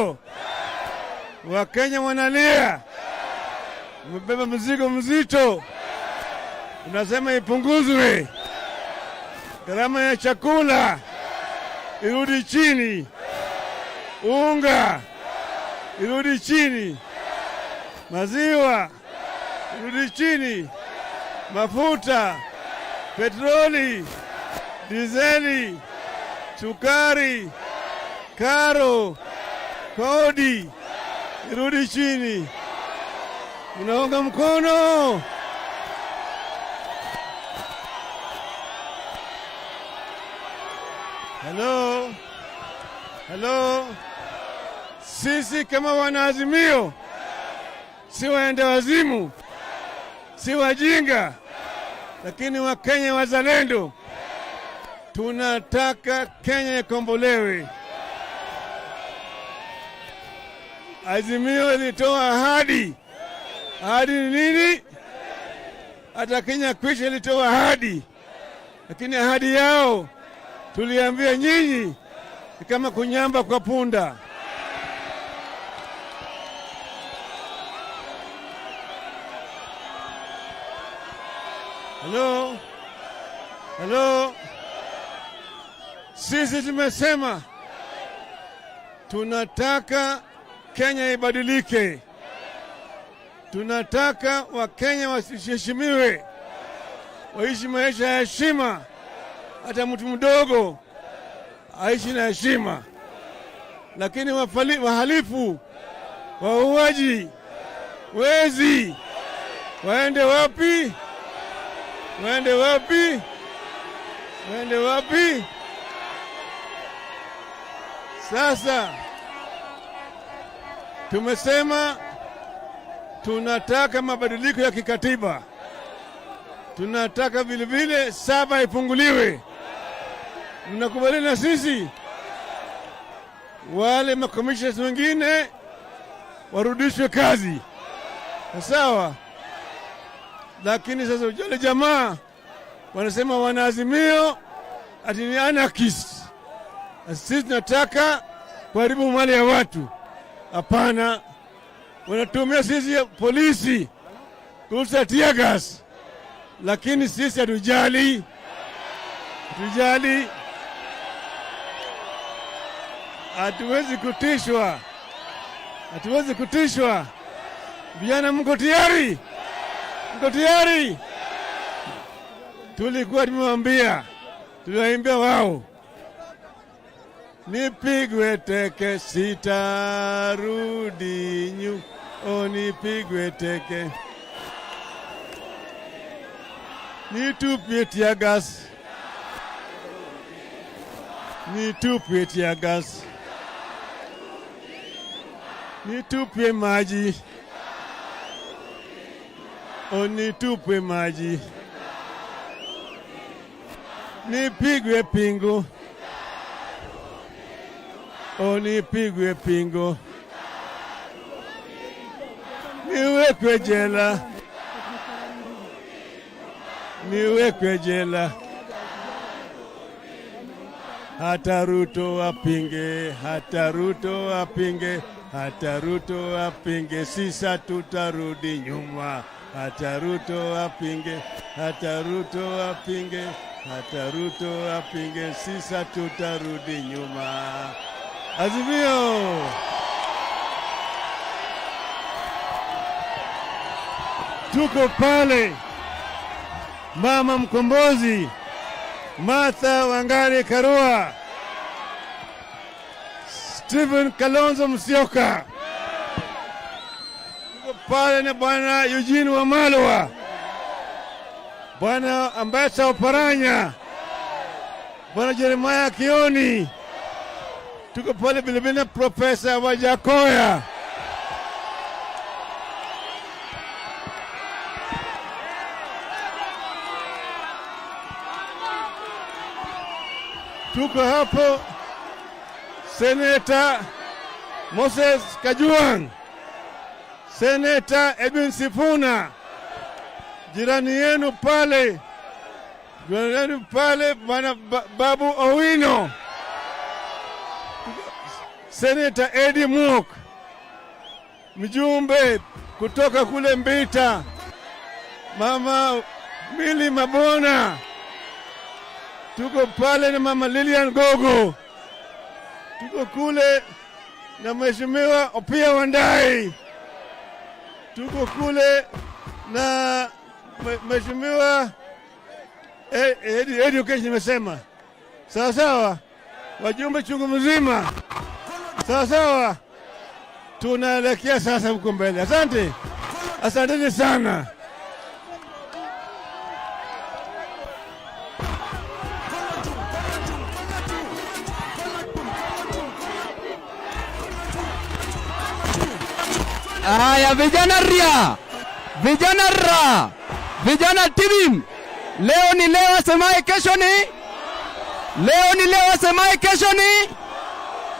Azimio, Wakenya wanalia, umebeba mzigo mzito, unasema ipunguzwe, gharama ya chakula irudi chini, unga irudi chini, maziwa irudi chini, mafuta, petroli, dizeli, sukari, karo, kodi irudi chini. Unaunga mkono? Hello? Hello? Sisi kama wanaazimio si waenda wazimu, si wajinga, lakini Wakenya wazalendo. Tunataka Kenya ikombolewe. Azimio ilitoa ahadi. Ahadi ni nini? Hata Kenya Kwisha ilitoa ahadi, lakini ahadi yao tuliambia nyinyi ni kama kunyamba kwa punda. Hello? Hello? Sisi tumesema tunataka Kenya ibadilike. Tunataka Wakenya wasiheshimiwe, waishi maisha ya heshima. Hata mtu mdogo aishi na heshima. Lakini wahalifu, wauaji, wezi waende wapi? Waende wapi? Waende wapi? Sasa tumesema tunataka mabadiliko ya kikatiba. Tunataka vile saba ifunguliwe. Mnakubaliana na sisi? Wale makomishoners wengine warudishwe kazi, sawa? Lakini sasa wale jamaa wanasema wanaazimio ati ni anarchist. Sisi tunataka kuharibu mali ya watu. Hapana, wanatumia sisi polisi kurusha tear gas, lakini sisi hatujali. Hatuwezi kutishwa, hatuwezi kutishwa. Vijana, mko tayari? Mko tayari? Tulikuwa tumewaambia, tuliwaimbia wao, nipigwe teke sitarudi nyuma, nipigwe teke, nitupie tear gas, nitupie tear gas, nitupie maji, nitupie maji, nipigwe pingu, nipigwe pingu, niwekwe jela, niwekwe jela. Hata Ruto apinge, hata Ruto apinge, hata Ruto apinge, sisa tutarudi nyuma. Hata Ruto apinge, hata Ruto apinge, hata Ruto apinge, sisa tutarudi nyuma. Azimio! Tuko pale, mama mkombozi Martha Wangari Karua, Stephen Kalonzo Musyoka, tuko pale na bwana Eugene Wamalwa, bwana Ambassador Oparanya, bwana Jeremiah Kioni, tuko pale vilevile na Profesa Wajakoya. Tuko hapo Senator Moses Kajwang', Senator Edwin Sifuna, jirani yenu pale bwana Babu Owino, Senator Eddie Muk, mjumbe kutoka kule Mbita, Mama Mili Mabona, tuko pale na Mama Lilian Gogo, tuko kule na Mheshimiwa Opiya Wandayi, tuko kule na Mheshimiwa Education nimesema. Sawa sawa, wajumbe chungu mzima. Sawa sawa, tunaelekea sasa huko mbele. Asante, asanteni sana. Haya vijana ria, vijana ra, vijana tibim. Leo ni leo, asemaye kesho ni leo, ni leo, asemaye kesho ni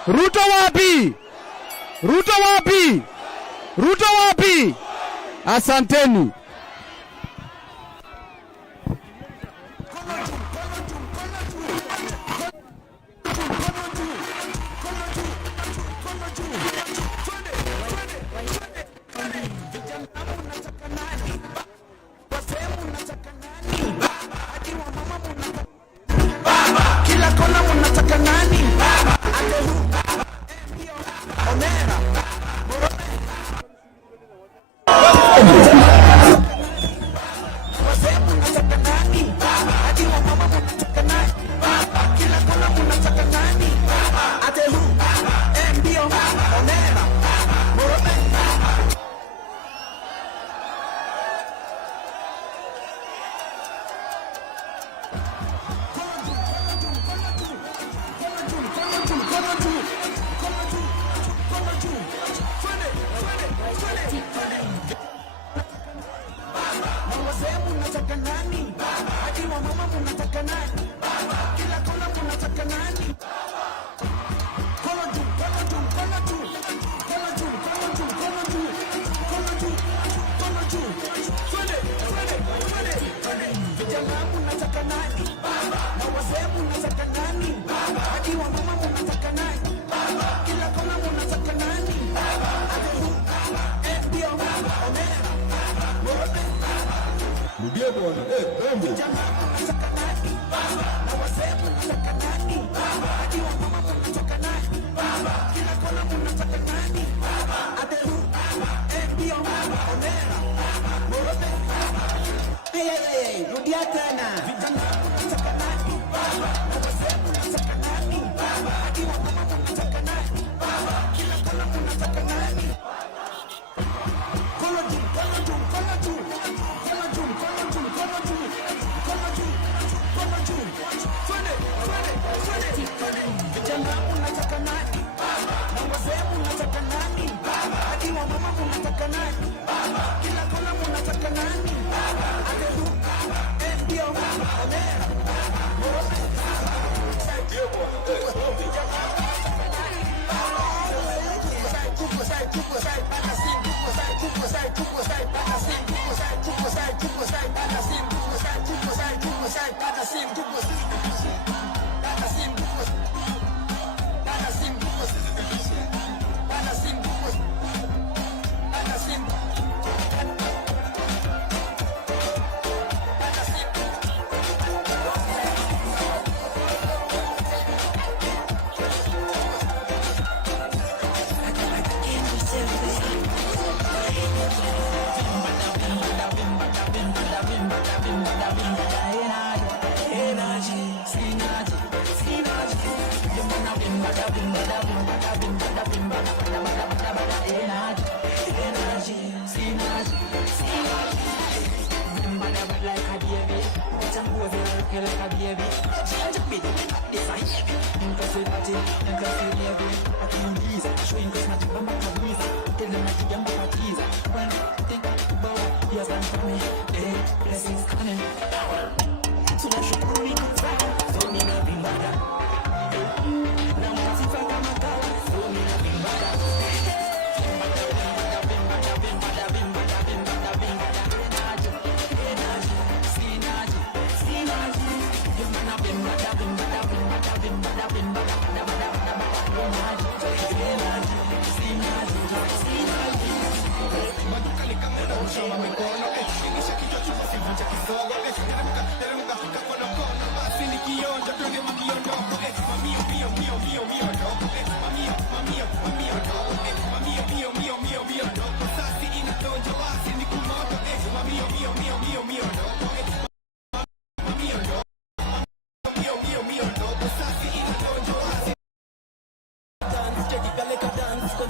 Ruto wapi? Ruto wapi? Ruto wapi? Asanteni. Kila kona mnataka nani?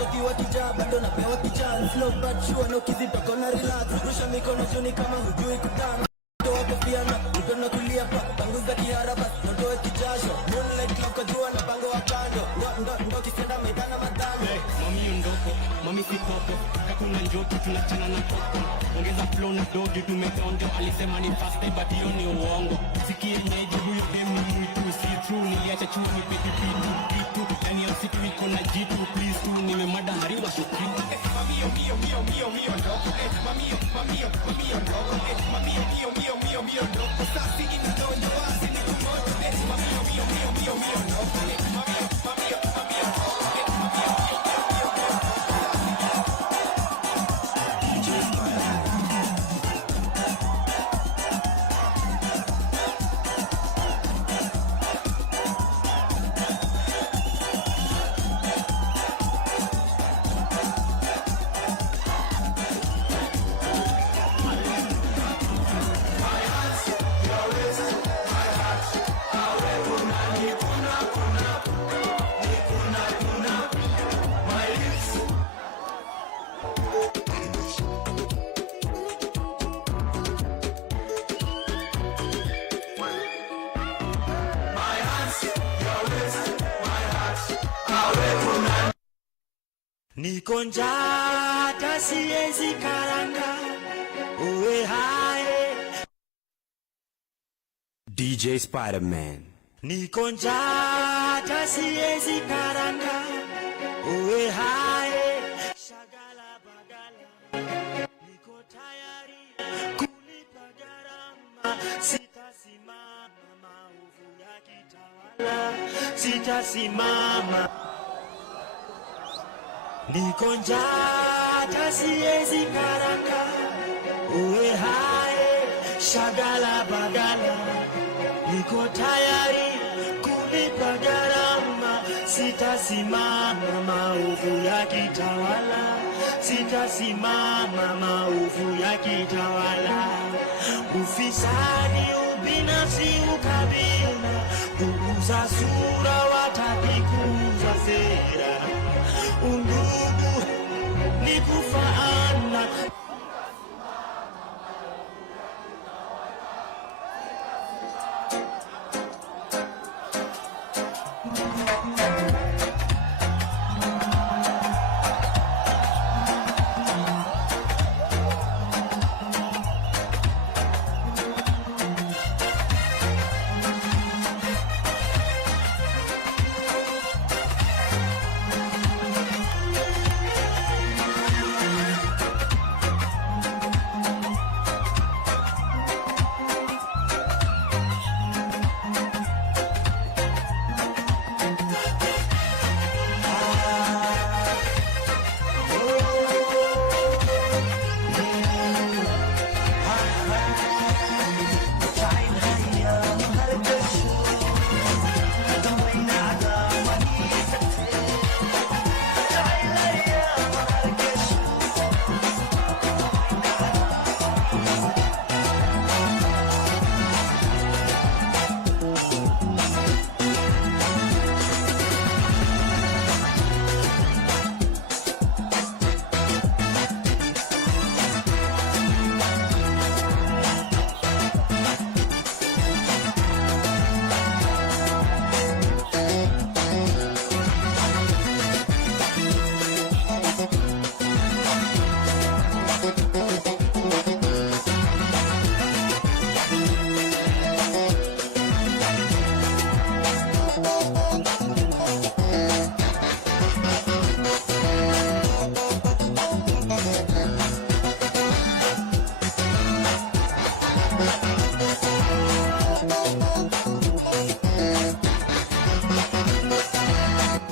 Kwanza kiwa kijaa bado napewa kijana. Slow but sure no kizitoko na relax. Rusha mikono juni kama hujui kutana. Toa kofia na mkono kulia pa. Panguza kiharaba ndoe kijasho. Moonlight clock jua na bango wa kando. Ndo kisenda maidana madano. Mami ondoko, mami sikopo. Kakuna njoki tunachana na koko. Ongeza flow na dogi tumekonjo. Alisema ni fast but hiyo ni uongo. Sikie nyeji huyo demu mwitu. See through niliacha chuni peti pitu. Yani ya siku iko na jitu. Please tu nimemada hariwa shukitu. Mami yo ndoko. Mami yo ndoko. Mami yo ndoko. Sasi inadonjo wasi ni kumoto. Mami yo ndoko. Mami yo ndoko. Niko njaa hata siwezi karanga. Uwe hae DJ Spider-Man. Niko njaa hata siwezi karanga. Uwe hae shagala bagala. Niko tayari kulipa gharama. Sitasimama maovu yakitawala. Sitasimama. Niko njaa hata siwezi karanga. Uwe hae shagala bagala. Niko tayari kulipa gharama. Sitasimama maovu yakitawala. Sitasimama maovu yakitawala. Ufisadi, ubinafsi, ukabila, kuuza sura, wataki kuuza sera. Undugu ni kufaana.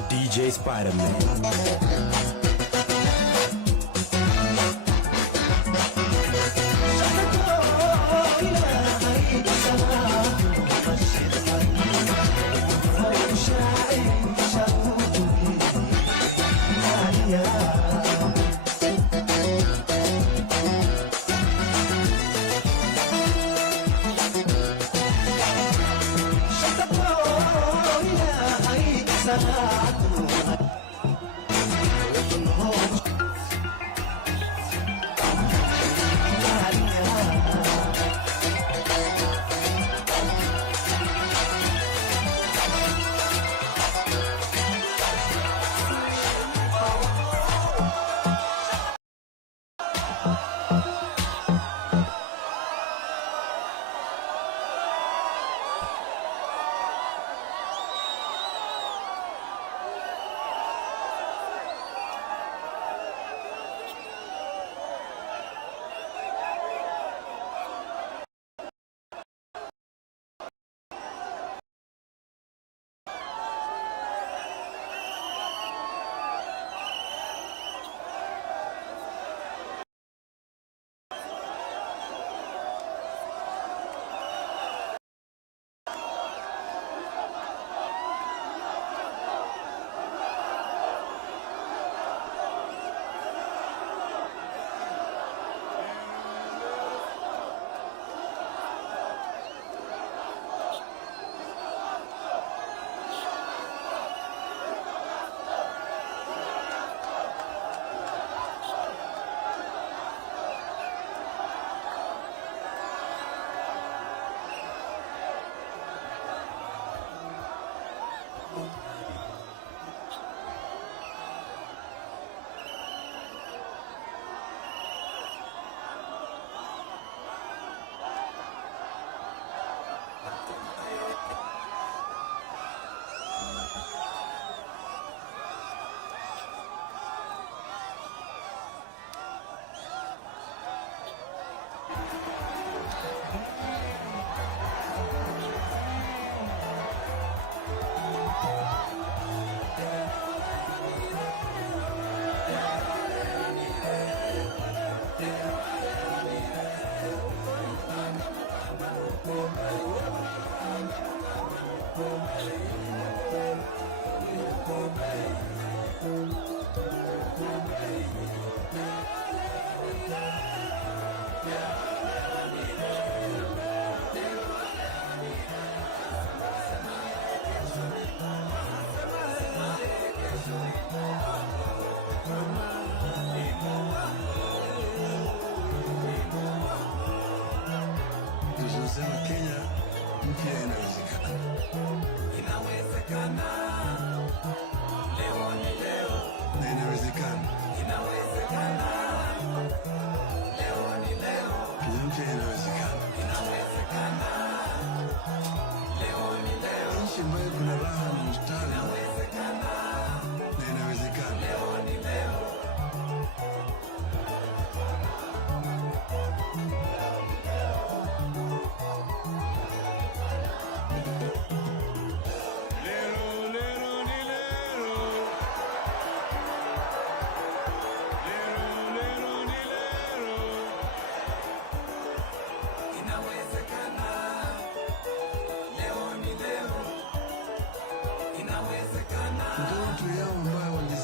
DJ Spider-Man.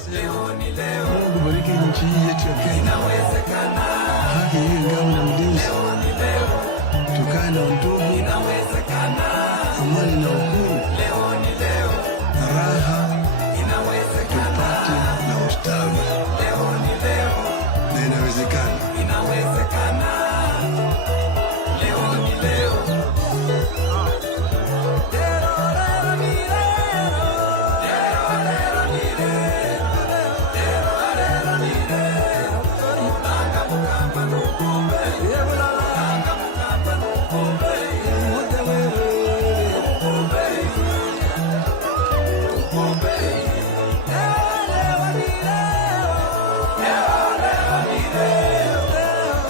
Mungu bariki nchi hii yetu ya Kenya. Haki hii ngao na mlinzi. Tukae na undugu, amani na uhuru, raha tupate na ustawi. Na inawezekana.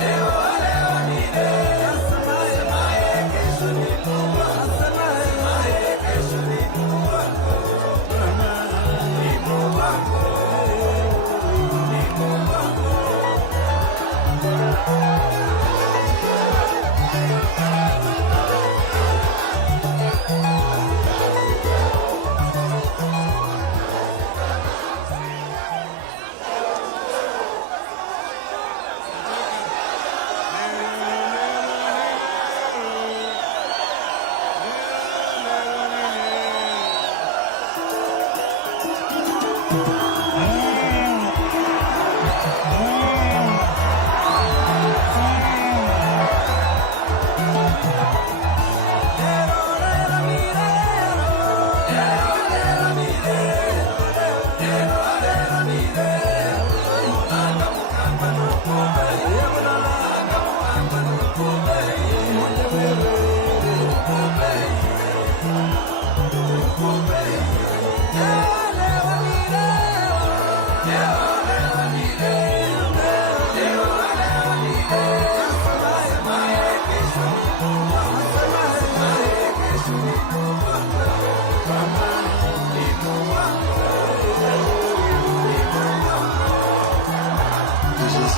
Leo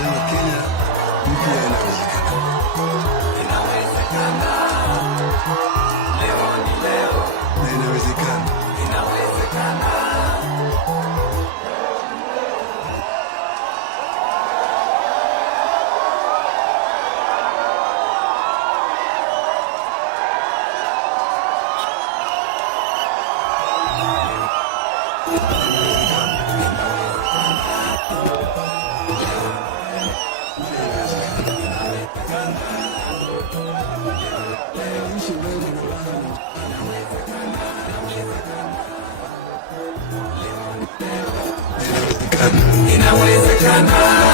kusema Kenya mpya inawezekana. Inawezekana. Leo ni leo. Na inawezekana. Inawezekana. Inawezekana.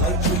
Why